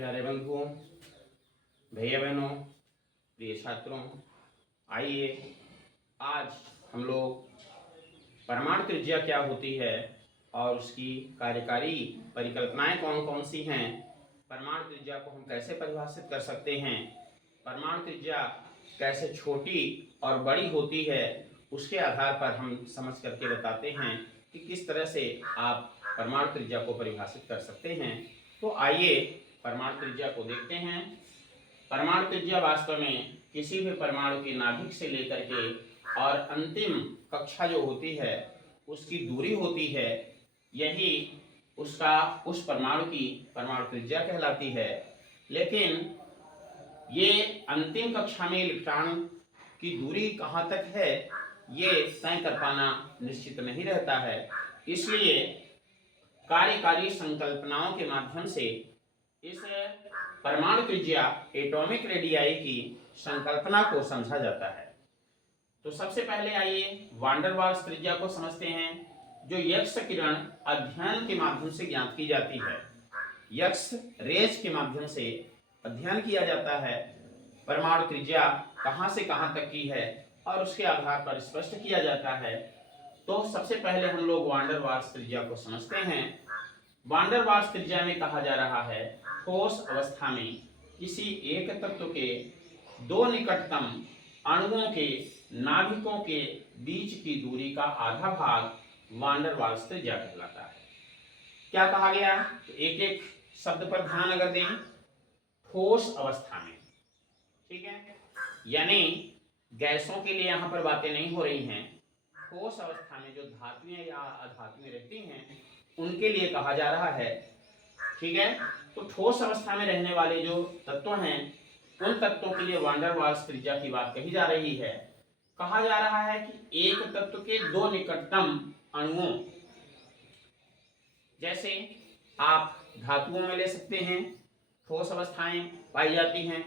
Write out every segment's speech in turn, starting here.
प्यारे बंधुओं, भैया बहनों, प्रिय छात्रों, आइए आज हम लोग परमाणु त्रिज्या क्या होती है और उसकी कार्यकारी परिकल्पनाएं कौन कौन सी हैं, परमाणु त्रिज्या को हम कैसे परिभाषित कर सकते हैं, परमाणु त्रिज्या कैसे छोटी और बड़ी होती है, उसके आधार पर हम समझ करके बताते हैं कि किस तरह से आप परमाणु त्रिज्या को परिभाषित कर सकते हैं। तो आइए परमाणु त्रिज्या को देखते हैं। परमाणु त्रिज्या वास्तव में किसी भी परमाणु के नाभिक से लेकर के और अंतिम कक्षा जो होती है उसकी दूरी होती है, यही उस परमाणु की परमाणु त्रिज्या कहलाती है। लेकिन ये अंतिम कक्षा में इलेक्ट्रॉन की दूरी कहाँ तक है ये तय कर पाना निश्चित नहीं रहता है। इसलिए कार्यकारी संकल्पनाओं के माध्यम से इस परमाणु त्रिज्या एटॉमिक रेडियाई की संकल्पना को समझा जाता है। तो सबसे पहले आइए वान डेर वाल्स त्रिज्या को समझते हैं, जो एक्स किरण अध्ययन के माध्यम से ज्ञात की जाती है। एक्स रेज के माध्यम से अध्ययन किया जाता है परमाणु त्रिज्या कहां से कहां तक की है और उसके आधार पर स्पष्ट किया जाता है। तो सबसे पहले हम लोग वान डेर वाल्स त्रिज्या को समझते हैं। वान डेर वाल्स त्रिज्या में कहा जा रहा है ठोस अवस्था में किसी एक तत्व के दो निकटतम अणुओं के नाभिकों के बीच की दूरी का आधा भाग वान डेर वाल्स त्रिज्या कहलाता है। क्या कहा गया? तो एक एक शब्द पर ध्यान अगर दें, ठोस अवस्था में, ठीक है, यानी गैसों के लिए यहाँ पर बातें नहीं हो रही हैं। ठोस अवस्था में जो धातुएं या अधातुएं रहती हैं उनके लिए कहा जा रहा है, ठीक है। तो ठोस अवस्था में रहने वाले जो तत्व हैं उन तत्वों के लिए वान डेर वाल्स त्रिज्या की बात कही जा रही है। कहा जा रहा है कि एक तत्व के दो निकटतम अणुओं, जैसे आप धातुओं में ले सकते हैं, ठोस अवस्थाएं पाई जाती हैं,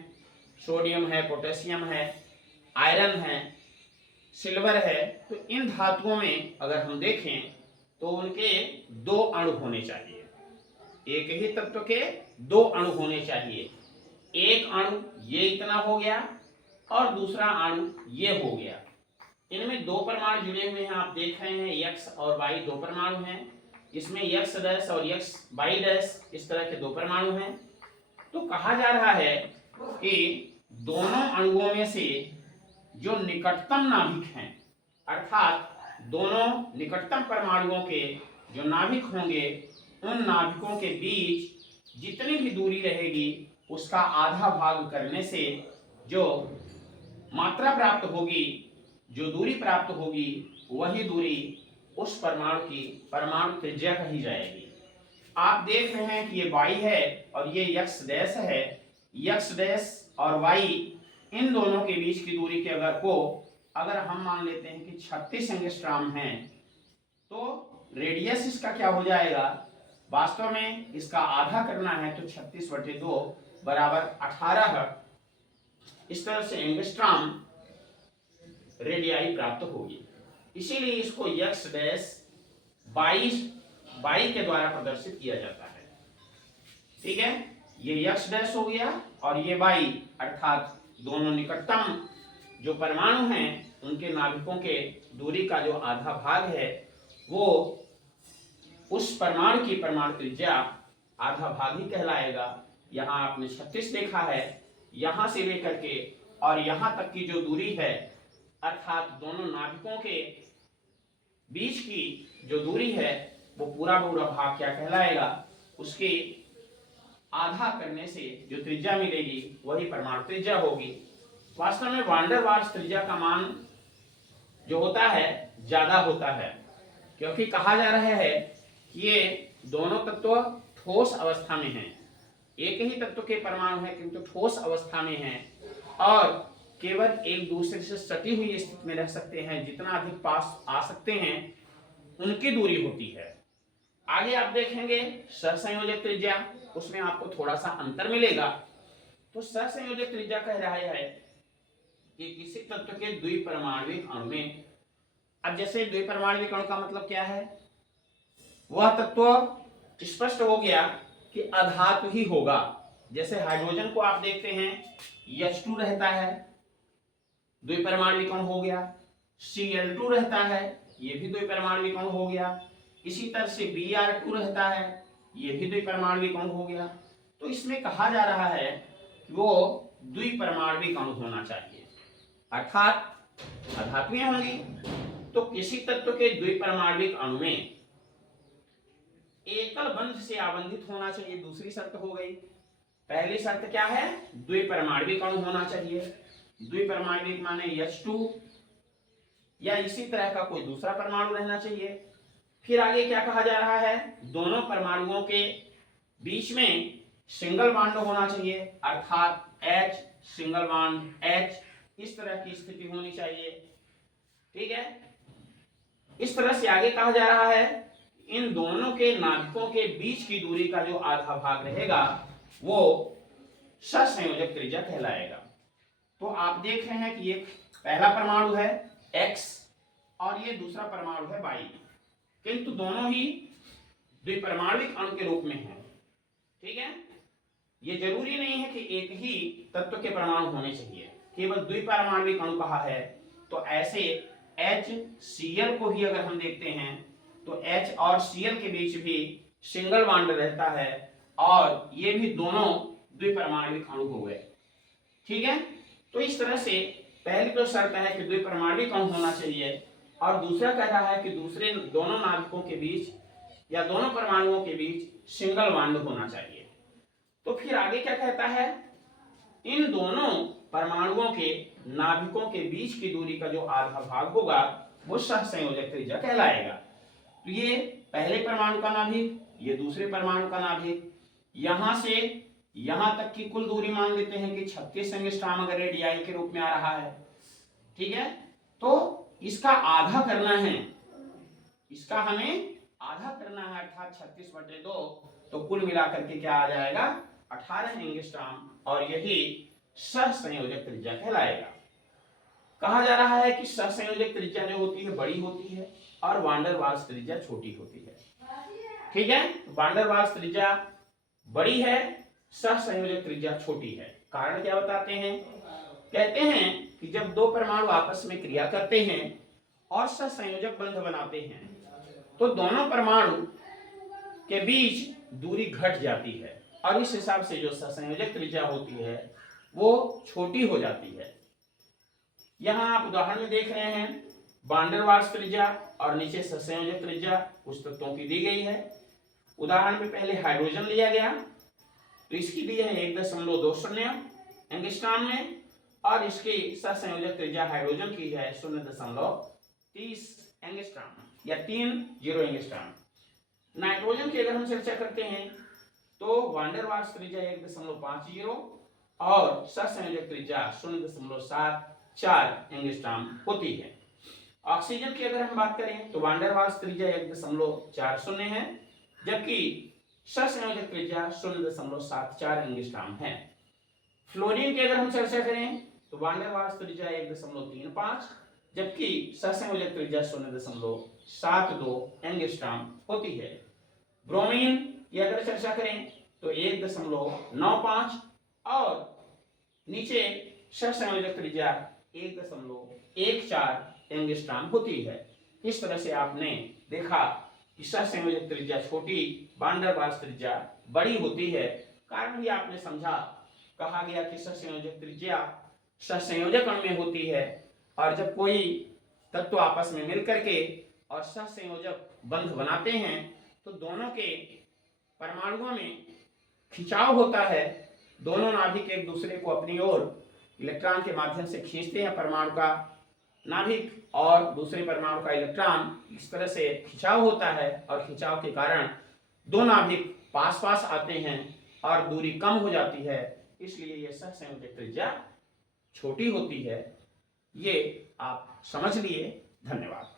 सोडियम है, पोटेशियम है, आयरन है, सिल्वर है। तो इन धातुओं में अगर हम देखें तो उनके दो अणु होने चाहिए, एक ही तत्व के दो अणु होने चाहिए। एक अणु ये इतना हो गया और दूसरा अणु ये हो गया। इनमें दो परमाणु जुड़े हुए हैं, आप देख रहे हैं एक्स और वाई दो परमाणु हैं। इसमें एक्स डैश और एक्स वाई डैश इस तरह के दो परमाणु हैं। तो कहा जा रहा है कि दोनों अणुओं में से जो निकटतम नाभिक हैं, अर्थात दोनों निकटतम परमाणुओं के जो नाभिक होंगे उन नाभिकों के बीच जितनी भी दूरी रहेगी उसका आधा भाग करने से जो मात्रा प्राप्त होगी, जो दूरी प्राप्त होगी, वही दूरी उस परमाणु की परमाणु त्रिज्या कही जाएगी। आप देख रहे हैं कि ये वाई है और ये एक्स डैश है। एक्स डैश और वाई इन दोनों के बीच की दूरी के अगर हम मान लेते हैं कि 36 एंगस्ट्रॉम है, तो रेडियस इसका क्या हो जाएगा? वास्तव में इसका आधा करना है तो 36/2 बराबर 18 इस तरह से एंगस्ट्रॉम रेडियाई प्राप्त होगी। इसीलिए इसको एक्स डैश 22 के द्वारा प्रदर्शित किया जाता है, ठीक है। ये एक्स डैश हो गया और ये वाई, अर्थात दोनों निकटतम जो परमाणु हैं उनके नाभिकों के दूरी का जो आधा भाग है वो उस परमाणु की परमाणु त्रिज्या आधा भाग ही कहलाएगा। यहाँ आपने 36 देखा है, यहाँ से लेकर के और यहाँ तक की जो दूरी है, अर्थात दोनों नाभिकों के बीच की जो दूरी है वो पूरा भाग क्या कहलाएगा? उसके आधा करने से जो त्रिज्या मिलेगी वही परमाणु त्रिज्या होगी। वास्तव में वान डेर वाल्स त्रिज्या का मान जो होता है ज्यादा होता है, क्योंकि कहा जा रहा है कि ये दोनों तत्व ठोस अवस्था में हैं। एक ही तत्व के परमाणु है किंतु ठोस अवस्था में हैं और केवल एक दूसरे से सटी हुई स्थिति में रह सकते हैं। जितना अधिक पास आ सकते हैं उनकी दूरी होती है। आगे आप देखेंगे सहसंयोजक त्रिज्या, उसमें आपको थोड़ा सा अंतर मिलेगा। तो सहसंयोजक त्रिज्या कह रहा है कि किसी तत्व के द्विपरमाणविक अणु में, अब जैसे द्विपरमाणविक अणु का मतलब क्या है? वह तत्व स्पष्ट हो गया कि अधातु ही होगा, जैसे हाइड्रोजन को आप देखते हैं H2 रहता है, द्विपरमाणविक अणु हो गया। Cl2 रहता है, ये भी द्विपरमाणविक अणु हो गया। इसी तरह से Br2 रहता है, ये भी द्विपरमाणविक अणु हो गया। तो इसमें कहा जा रहा है कि वो द्विपरमाणविक अणु होना चाहिए, अर्थात अधातुएं होंगी। तो किसी तत्व के द्विपरमाणविक अणु में एकल बंध से आबंधित होना चाहिए, दूसरी शर्त हो गई। पहली शर्त क्या है? द्विपरमाणविक अणु होना चाहिए। द्विपरमाणविक माने H2 या इसी तरह का कोई दूसरा परमाणु रहना चाहिए। फिर आगे क्या कहा जा रहा है? दोनों परमाणुओं के बीच में सिंगल बॉन्ड होना चाहिए, अर्थात H सिंगल बॉन्ड H, इस तरह की स्थिति होनी चाहिए। ठीक है, इस तरह से आगे कहा जा रहा है इन दोनों के नाभिकों के बीच की दूरी का जो आधा भाग रहेगा वो सहसंयोजक त्रिज्या कहलाएगा। तो आप देख रहे हैं कि एक पहला परमाणु है X और ये दूसरा परमाणु है Y, किंतु दोनों ही द्विपरमाणविक अणु के रूप में है। ठीक है, ये जरूरी नहीं है कि एक ही तत्व के परमाणु होने चाहिए, केवल द्विपरमाणविक अणु कहा है। तो ऐसे HCl को ही अगर हम देखते हैं तो H और Cl के बीच भी सिंगल बॉन्ड रहता है और ये भी दोनों द्विपरमाणविक अणु हो गए। ठीक है, तो इस तरह से पहली तो शर्त है कि द्विपरमाणविक अणु होना चाहिए और दूसरा कह रहा है कि दूसरे दोनों नाभिकों के बीच या दोनों परमाणुओं के बीच सिंगल बॉन्ड होना चाहिए। तो फिर आगे क्या कहता है? इन दोनों परमाणुओं के नाभिकों के बीच की दूरी का जो आधा भाग होगा वो सहसंयोजक त्रिज्या कहलाएगा। तो ये पहले परमाणु का नाभिक, ये दूसरे परमाणु का नाभिक, यहां से यहां तक की कुल दूरी मान लेते हैं कि 36 एंगस्ट्रॉम अगर रेडियाई के रूप में आ रहा है। ठीक है, तो इसका आधा करना है, इसका हमें आधा करना है, अर्थात 36/2, तो कुल मिलाकर के क्या आ जाएगा? 18 एंगस्ट्रॉम, और यही सहसंयोजक त्रिज्या कहलाएगा। कहा जा रहा है कि सहसंयोजक त्रिज्या जो होती है बड़ी होती है और वान डेर वाल्स त्रिज्या छोटी होती है। ठीक है, वान डेर वाल्स त्रिज्या बड़ी है, सहसंयोजक त्रिज्या छोटी है। कारण क्या बताते हैं? कहते हैं कि जब दो परमाणु आपस में क्रिया करते हैं और सहसंयोजक बंध बनाते हैं तो दोनों परमाणु के बीच दूरी घट जाती है और इस हिसाब से जो सहसंयोजक त्रिज्या होती है वो छोटी हो जाती है। यहां आप उदाहरण में देख रहे हैं वान डेर वाल्स त्रिज्या और नीचे सहसंयोजक त्रिज्या कुछ तत्वों की दी गई है। उदाहरण में पहले हाइड्रोजन लिया गया तो इसकी दी है 1.20 एंगस्ट्रॉम में और इसकी सहसंयोजक त्रिज्या हाइड्रोजन की है 0.30 एंगस्ट्रॉम या 30 एंगस्ट्रॉम। नाइट्रोजन की अगर हम चर्चा करते हैं तो वान डेर वाल्स त्रिज्या 1.50 और सहसंयोजक त्रिज्या 0.74 एंगस्ट्रॉम होती है। ऑक्सीजन की अगर हम बात करें तो वान डेर वाल्स त्रिज्या 1.40 है जबकि सहसंयोजक त्रिज्या 0.74 एंगस्ट्रॉम है। फ्लोरीन की अगर हम चर्चा करें तो वान डेर वाल्स त्रिज्या 1.35 जबकि सहसंयोजक त्रिज्या 0.72 एंगस्ट्रॉम होती है। ब्रोमीन की अगर चर्चा करें तो 1.95 और नीचे सहसंयोजक त्रिज्या 1.14 एंगस्ट्रॉम होती है। इस तरह से आपने देखा कि सहसंयोजक त्रिज्या छोटी, वान डेर वाल्स त्रिज्या बड़ी होती है। कारण भी आपने समझा, कहा गया कि सहसंयोजक त्रिज्या सहसंयोजक अणु में होती है और जब कोई तत्व आपस में मिलकर के और सहसंयोजक बंध बनाते हैं तो दोनों के परमाणुओं में खिंचाव होता है, दोनों नाभिक एक दूसरे को अपनी ओर इलेक्ट्रॉन के माध्यम से खींचते हैं, परमाणु का नाभिक और दूसरे परमाणु का इलेक्ट्रॉन, इस तरह से खिंचाव होता है और खिंचाव के कारण दो नाभिक पास पास आते हैं और दूरी कम हो जाती है, इसलिए यह सहसंयोजक त्रिज्या छोटी होती है। ये आप समझ लिए। धन्यवाद।